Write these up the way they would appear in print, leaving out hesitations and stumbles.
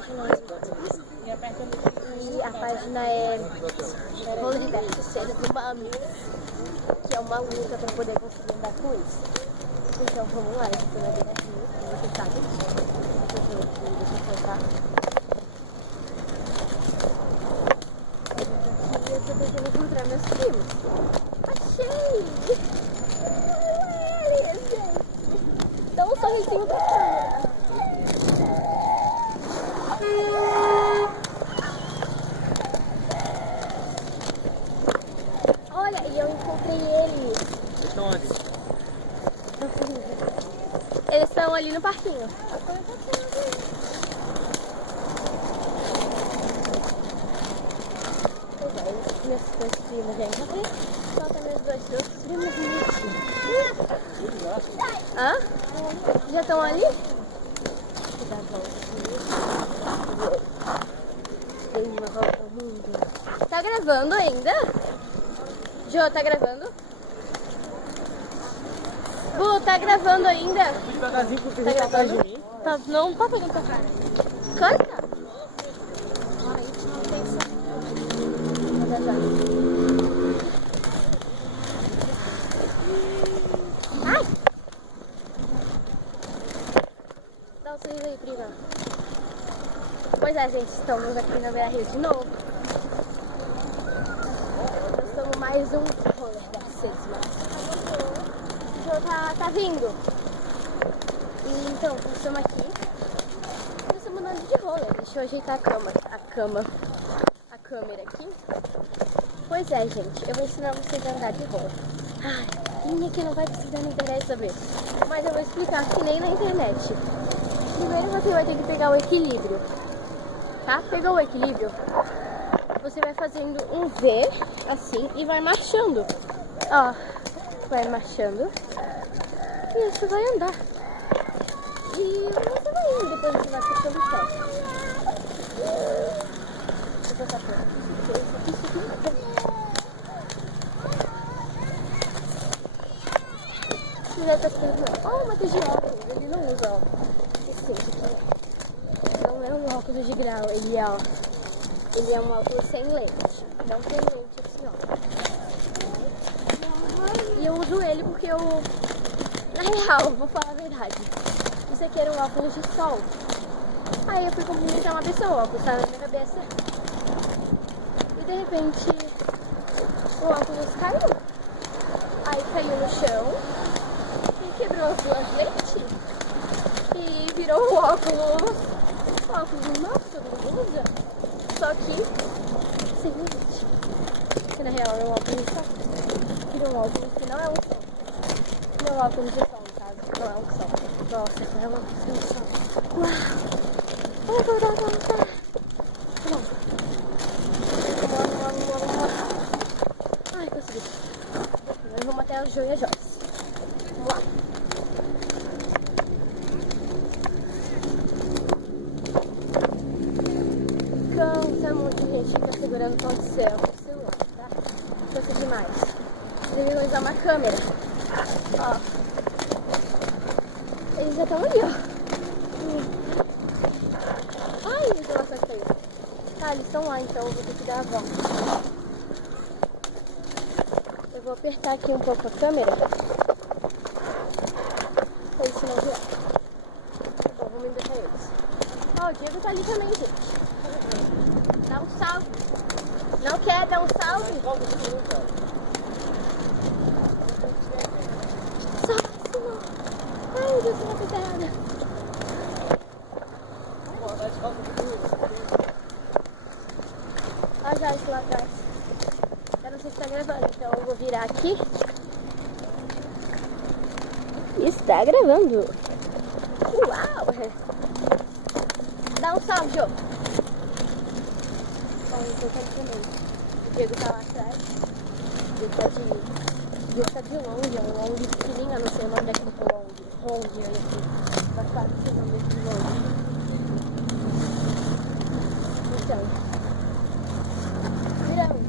página. E a página é Rolo de Terceiros do Mami, que é uma luta para poder conseguir andar com isso. Então vamos lá, eu tô na beira rio, você sabe. Deixa eu colocar. Eu tô tentando encontrar meus primos. Achei! Olha eles, gente! Dá um sorrisinho pra câmera. Olha, e eu encontrei eles. Onde? Eles estão ali no parquinho. Meus dois primos já encontrei. Falta meus dois primos nisso. Hã? Já estão ali? Dei uma volta ao mundo. Tá gravando ainda? Jô, tá gravando? Bu, tá gravando ainda? Fui devagarzinho porque Tá tá atrás de gravando? mim. Tá, não tá pegando tua cara. Canta! Ai! Dá um sorriso aí, prima. Pois é, gente, estamos aqui na Beira Rio de novo. Nós estamos mais um roller das 6 horas. O Jô tá vindo. E, então, nós estamos aqui. Nós estamos andando de roller. Deixa eu ajeitar a câmera aqui. Pois é, gente, eu vou ensinar vocês a andar de roller. Ai, linha que não vai precisar na internet saber. Mas eu vou explicar que nem na internet. Primeiro você vai ter que pegar o equilíbrio. Tá? Pegou o equilíbrio? Você vai fazendo um V, assim, e vai marchando. Ó, vai marchando. E você vai andar. E você vai indo, depois você vai puxando o pé. Deixa eu passar por aqui. Você já tá pensando, ó, o Matheus de óculos, ele não usa óculos. Esse aqui não é um óculos de grau, ele é um óculos sem lente. Não tem lente assim, ó. E eu uso ele porque eu, na real, vou falar a verdade. Isso aqui era um óculos de sol. Aí eu fui cumprimentar uma pessoa, o óculos estava na minha cabeça. E de repente, o óculos caiu. Aí caiu no chão e quebrou as duas lentes. E virou um óculos nossa, todo mundo usa. Só que sem lente. Que na real é um óculos de sol. Virou um óculos que não é um sol. Não é um óculos de sol, no caso. Não é um sol. Nossa, é um óculos de sol. Uau! Ai, consegui. Nós vamos até o Jô e a Joyce. Vamos lá. Cansa muito, gente. Fica segurando o celular, tá? Cansa demais. Você deve usar uma câmera. Ó. Eles já estão ali, ó. Ai, o celular saiu. Tá, eles estão lá, então eu vou ter que dar a volta. Eu vou apertar aqui um pouco a câmera. Pra eles não virar. Tá bom, vamos deixar eles. Ó, o Diego tá ali também, gente. Dá um salve. Não quer dar um salve? Salve, senhor. Ai, meu Deus, uma pedrada. Olha já isso lá atrás. Eu não sei se tá gravando, então eu vou virar aqui. Está gravando. Uau! Dá um salve, Jô. Ó, eu tô aqui também. O Diego tá lá atrás. O Diego tá de longe, é um long pequenininho, eu não sei o nome daquele long. Long, olha aqui. Mas claro que o nome desse long. Então. Viramos.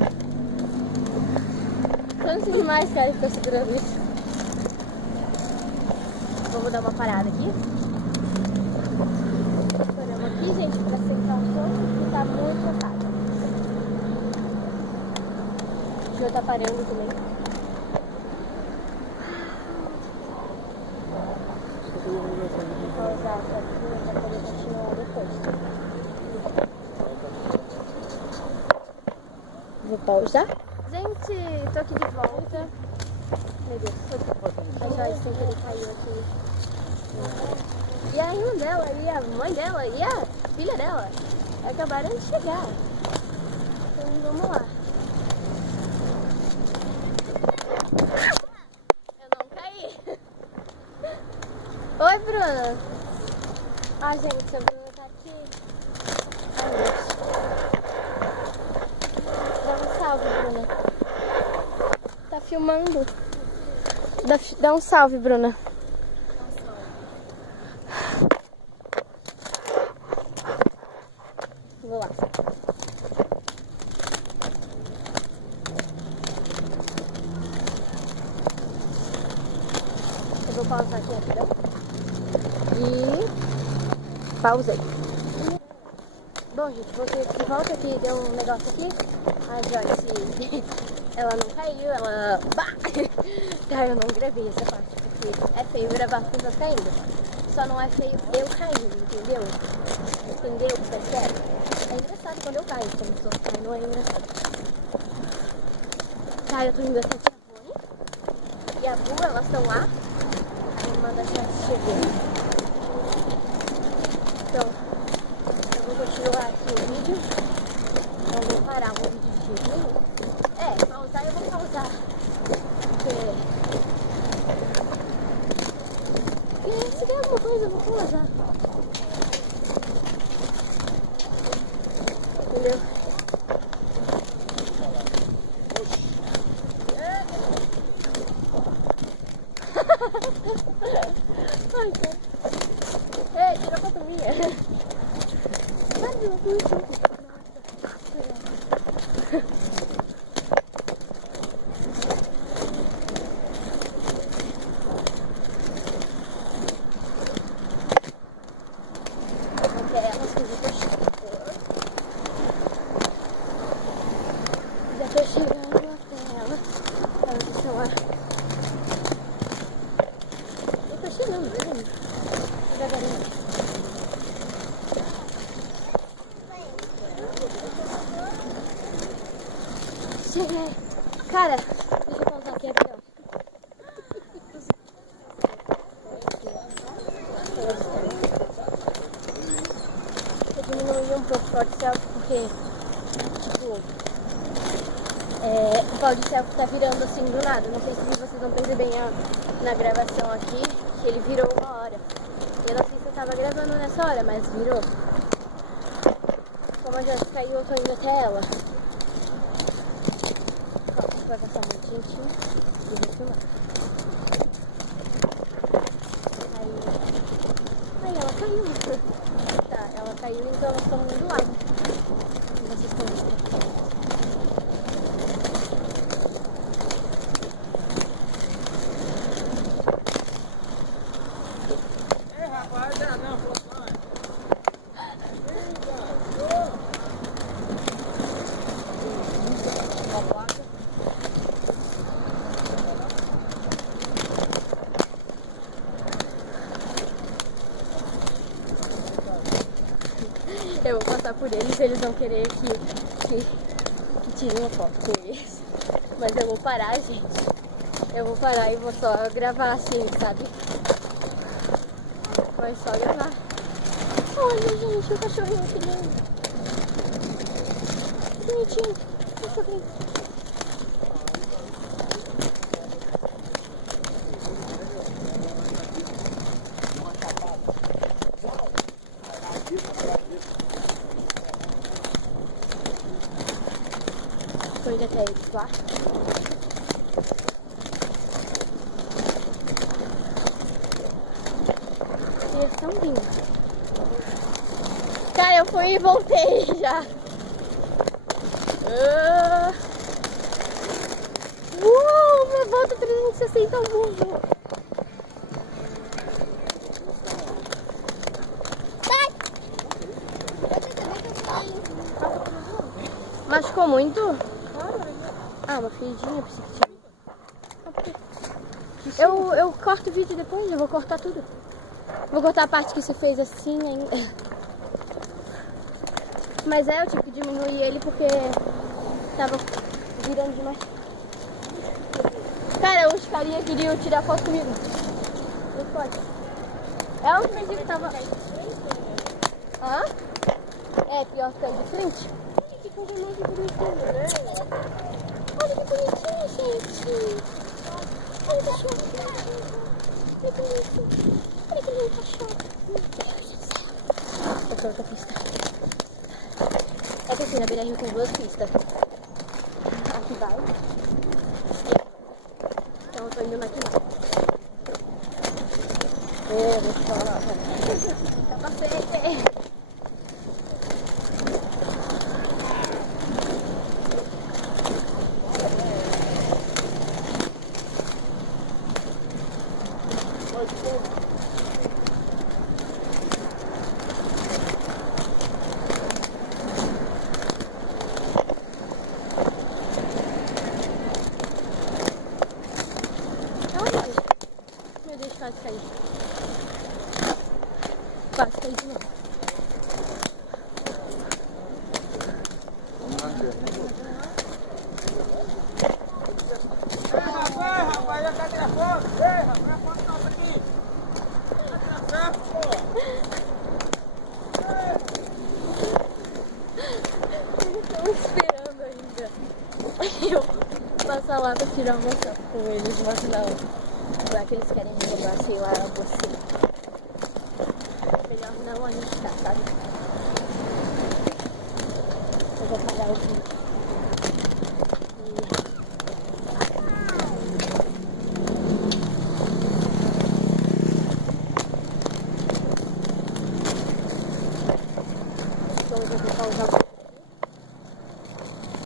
Cansa demais, cara, ficar segurando isso. Vamos dar uma parada aqui. Paramos aqui, gente, pra sentar. tá parando também. Vou pausar essa aqui pra poder continuar depois. Vou pausar. Gente, tô aqui de volta. Meu Deus, a Joyce sem querer caiu aqui. E a irmã dela e a mãe dela e a filha dela acabaram de chegar. Então vamos lá. Eu não caí. Oi, Bruna. Ah, gente, a Bruna tá aqui. Ai, Deus. Dá um salve, Bruna. Tá filmando. Dá um salve, Bruna. Vou lá. Eu vou pausar aqui rapidão. E pausei. Bom, gente, voltei de volta aqui, deu um negócio aqui. A Joyce, ela não caiu, ela... Tá, eu não gravei essa parte, porque é feio gravar as pessoas caindo. Só não é feio eu caindo, entendeu? Entendeu? Percebe? É engraçado quando eu caio, quando as pessoas caem, não é engraçado. Tá, eu tô indo até a Tia Rony e a Bu, elas estão lá. A irmã da Joyce chegou. Então, eu vou continuar aqui o vídeo. Não vou parar o vídeo de jeito nenhum. É, pausar eu vou pausar. Porque... E se der alguma coisa eu vou pausar. Entendeu? Ai, cara. Ei, tira a foto minha. Sai do vídeo. Já tô chegando até ela. Elas estão lá. Eu tô chegando, né? Devagarinho. Cheguei. Cara, deixa eu pausar aqui rapidão. Eu diminui um pouco o pau de selfie porque, tipo, o pau de selfie tá virando assim do nada. Não sei se vocês vão perceber na gravação aqui que ele virou uma hora. Eu não sei se eu tava gravando nessa hora, mas virou. Como a Joyce caiu, eu tô indo até ela. Vai passar muito gentinho e vou filmar. Aí ela caiu. Tá, ela caiu, então elas estão indo lá. E vocês estão indo. Ei, rapaz, não, pô. Eu vou passar por eles vão querer que tire uma foto com eles. Mas eu vou parar, gente. Eu vou parar e vou só gravar assim, sabe? Vai só gravar. Olha, gente, o cachorrinho que lindo. Que bonitinho. Cachorrinho. Tô indo até eles lá. E eles estão vindo. Cara, eu fui e voltei já. Uma volta 360 ao mundo. Machucou muito? Ah, uma feridinha, pensei que tinha. Eu corto o vídeo depois, eu vou cortar tudo. Vou cortar a parte que você fez assim ainda. Mas eu tive que diminuir ele porque tava virando demais. Cara, os carinha queriam tirar foto comigo. Não pode. Ela não que tava... Hã? É, pior que de frente. Olha que coisa mais bonitinha, né? Olha que bonitinho, gente. Olha o cachorro. Olha que bonitinho. Olha que lindo cachorro. Meu Deus do céu. Eu tô outra pista. É que assim, na Beira Rio tem duas pistas. Aqui vai. Então eu tô indo aqui. Vou te falar. Já passei. Meu Deus, quase caí. Quase caí de novo. Rapaz, cadê a foto? Ei, rapaz, a foto tá aqui. Cadê a foto, Eles estão esperando ainda. Eu passar lá pra tirar uma foto com eles, mas não. Será que eles querem me roubar, sei lá, você? Melhor não arriscar, sabe? Eu vou pagar o vídeo. Então eu vou tentar usar